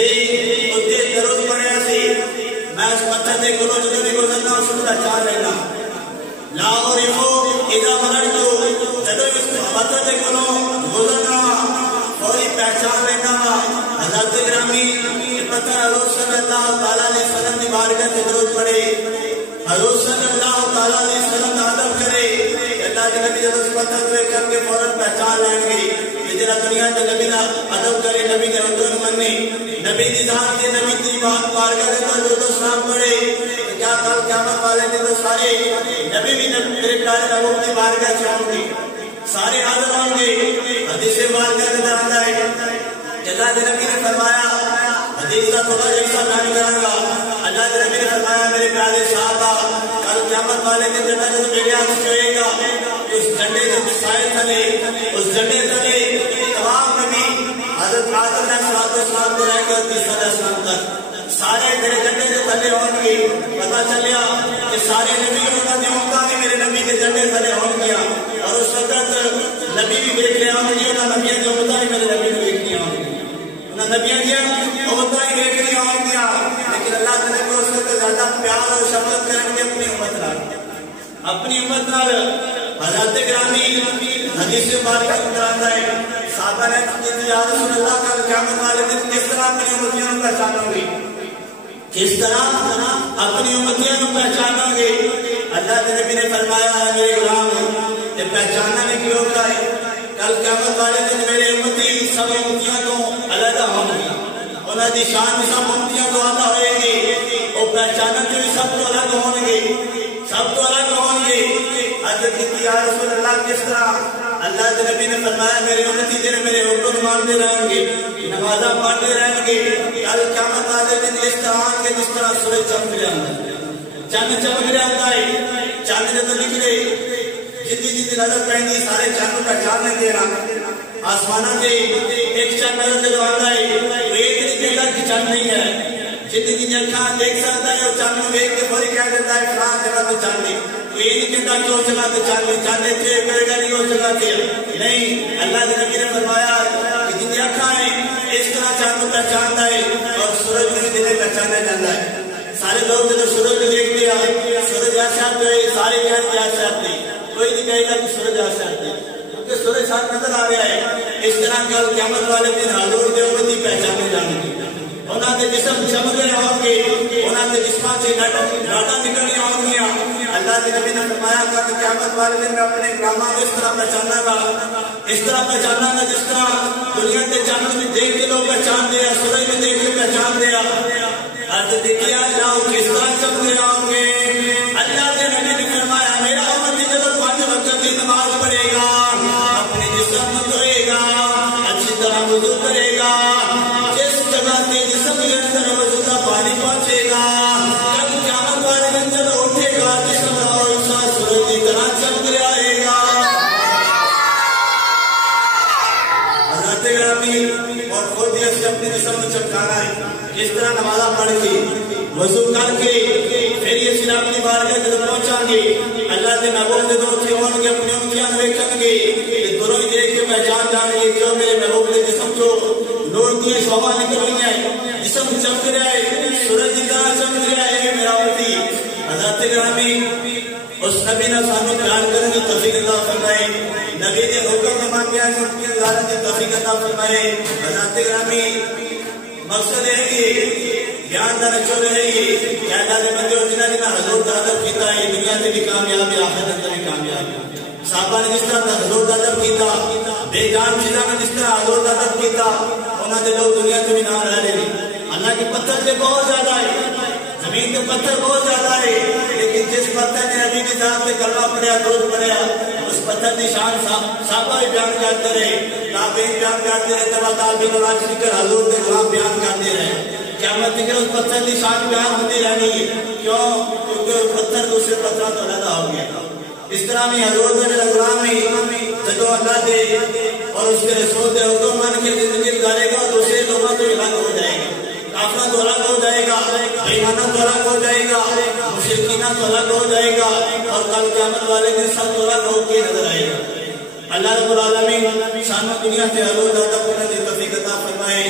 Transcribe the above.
درود پڑھیا سی میں اس پتھر دے کولوں جدوں بھی گزرنا اس دا چاہ لینا لا عرفو اذا مررتو جدوں اس پتھر دے کولوں گزرنا فوری پہچان لینا حضرت گرامی پتھر حضور صلی اللہ تعالی علیہ وسلم کی بارگاہ تے درود پڑھے حضور صلی اللہ تعالی علیہ وسلم کا ادب کرے اللہ کے نبی جدوں اس پتھر تے کر کے فوراً پہچان لیں گے جڑا دنیا تے نبی دا ادب کرے نبی دے حکم مننے نبی دی ذات کے نبی دی بات بارگاہ تے درود و سلام پڑھے کیا کل قیامت والے دن تو سارے نبی بھی میرے پیارے رب کی بارگاہ چ آؤں گے سارے حاضر ہوں گے حدیث بارگاہ کے اندر آتا ہے اللہ کے نبی نے فرمایا حدیث کا تھوڑا جا حصہ بیان کراں گا اللہ کے نبی نے فرمایا میرے پیارے صحابہ کل قیامت والے دن جب میرے ہاتھ ہوئے گا اس جھنڈے کے سائے تلے اس جھنڈے تلے تمام نبی حضرت آدم علیہ السلام کو لے کر عیسیٰ علیہ السلام تک سارے میرے جھنڈے کے تلے ہوں گے پتہ چلیا کہ سارے نبی انہوں نے امتاں نے میرے نبی کے جھنڈے تلے ہوں گیا اور اس وقت نبی بھی دیکھ رہے ہوں گے انہوں نبیوں کے امتاں ہی میرے نبی کو دیکھ رہے ہوں گے انہوں نبیوں کے امتاں ہی دیکھ رہے ہوں گیا لیکن اللہ تعالیٰ کو اس وقت زیادہ پیار اور شفقت کریں گے اپنی امت نال حضرت گرامی حدیث مبارکہ اندر آتا ہے صحابہ نے کہا یا رسول اللہ کل قیامت والے دن کس طرح اپنی امتیوں کو پہچانو گے کس طرح اپنی امتیوں کو پہچانو گے اللہ کے نبی نے فرمایا میرے غلام یہ پہچاننا نہیں کیوں ہوتا ہے کل قیامت والے دن میرے امتی سب امتیوں کو علیحدہ ہوں گے انہوں نے شان سب امتیوں کو آتا ہوئے گی وہ پہچانن جو بھی سب تو الگ ہوں گے سب تو الگ ہوں گے حضرت کی یا رسول اللہ کس طرح اللہ کے نبی نے فرمایا میرے امتی جنہیں میرے حکم مانتے رہیں گے نمازاں پڑھتے رہیں گے کل قیامت والے دن اس طرح کے جس طرح سورج چمک جاتا ہے چند چمک جاتا ہے چند جب نکلے جتنی نظر پہنی سارے چند پہچان نہیں دے رہا آسمانوں سے ایک چند نظر جب آتا ہے ایک نہیں کہتا کہ چند نہیں ہے جتنی جگہ دیکھ سکتا ہے اور چند میں دیکھ کے فوری کہہ دیتا ہے فلاں جگہ تو چند نہیں یہ نہیں کہتا کہ وہ جگہ تو چند تھے کرے گا نہیں وہ جگہ تھے نہیں اللہ کے نبی نے فرمایا کہ جن آنکھیں ہیں اس طرح چاند کو پہچانتا ہے اور سورج بھی جنہیں پہچانا جاتا ہے سارے لوگ جو سورج کو دیکھتے ہیں سورج ایسے آتے ہیں سارے کہیں کہ ایسے آتے ہیں کوئی نہیں کہے گا کہ سورج ایسے آتے ہیں کیونکہ سورج ساتھ نظر آ رہا ہے اس طرح کل قیامت والے دن حضور دیوبندی پہچانے جانے گے انہوں نے جسم چمک رہے ہوں گے انہوں نے جسمان سے ڈاٹا نکلنے ہوں گے اللہ کے نبی نے فرمایا کہ قیامت والے دن میں اپنے کاموں کو اس طرح پہچانا گا جس طرح دنیا کے چاند میں دیکھ کے لوگ پہچان دیا سورج میں دیکھ کے پہچان دیا آج دیکھیا جاؤ کس طرح چمک رہے ہوں گے اللہ کے نبی نے فرمایا میرا امتی جب 5 وقت کی نماز پڑھے گا اپنے جسم کو دھوئے گا اچھی طرح وضو کرے گا جس جگہ کے جسم کے اندر وضو کا پانی پہنچے گا جب قیامت والے دن جب اٹھے گا جسم سورج کی طرح چمک رہے گا حضرت گرامی اور خود ہی اپنے جسم کو چمکانا ہے اس طرح نمازہ پڑھ کے وضو کر کے پھر یہ سلام کی بارگاہ جب پہنچاں گے اللہ کے محبوب کے دو تھے ہوں گے اپنی امتیاں دیکھیں گے یہ دونوں ہی دیکھ کے پہچان جان گے جو میرے محبوب کے جسم کو نور کی شعبہ نکل رہی ہے جسم چمک رہا ہے سورج کی طرح چمک رہا ہے میرا امتی حضرت گرامی اس نبی نے سانو پیار کرنے کی توفیق عطا فرمائے نبی نے حکم مان کے ان کی زیارت کی توفیق عطا فرمائے حضرت گرامی مقصد ہے کہ بیان دا نچوڑ ہے کہ اللہ کے بندے جنہ حضور دا ادب کیتا ہے دنیا سے بھی کامیاب ہے آخرت اندر بھی کامیاب ہے صحابہ نے جس طرح حضور دا ادب کیتا بے جان چیزاں نے جس طرح حضور دا ادب کیتا انہوں نے لوگ دنیا سے بھی نہ رہ رہے اللہ کے پتھر سے بہت زیادہ ہے زمین کے پتھر بہت زیادہ ہے لیکن جس پتھر نے ابھی کی ذات میں کلمہ پڑھا درود پڑھا اس پتھر کی شان صحابہ بھی بیان کرتے رہے تابعین بیان کرتے رہے تبع تابعین اور آج کر حضور کے غلام بیان کرتے رہے قیامت کے اس پتھر کی شان بیان ہوتی رہنی ہے کیوں کیونکہ پتھر دوسرے پتھر تو علیحدہ ہو گیا اس طرح میں حضور کے غلام میں جدو اللہ دے اور اس کے رسول دے حکم مان کے زندگی گزارے گا دوسرے لوگوں تو الگ ہو جائے گا کافرہ تو الگ ہو جائے گا بےمانہ تو الگ ہو جائے گا مشرکینہ تو الگ ہو جائے گا اور کل قیامت والے دن سب تو الگ ہو کے نظر آئے گا اللہ رب العالمین شان و دنیا سے حضور دادا پڑھنے کی توفیق عطا فرمائے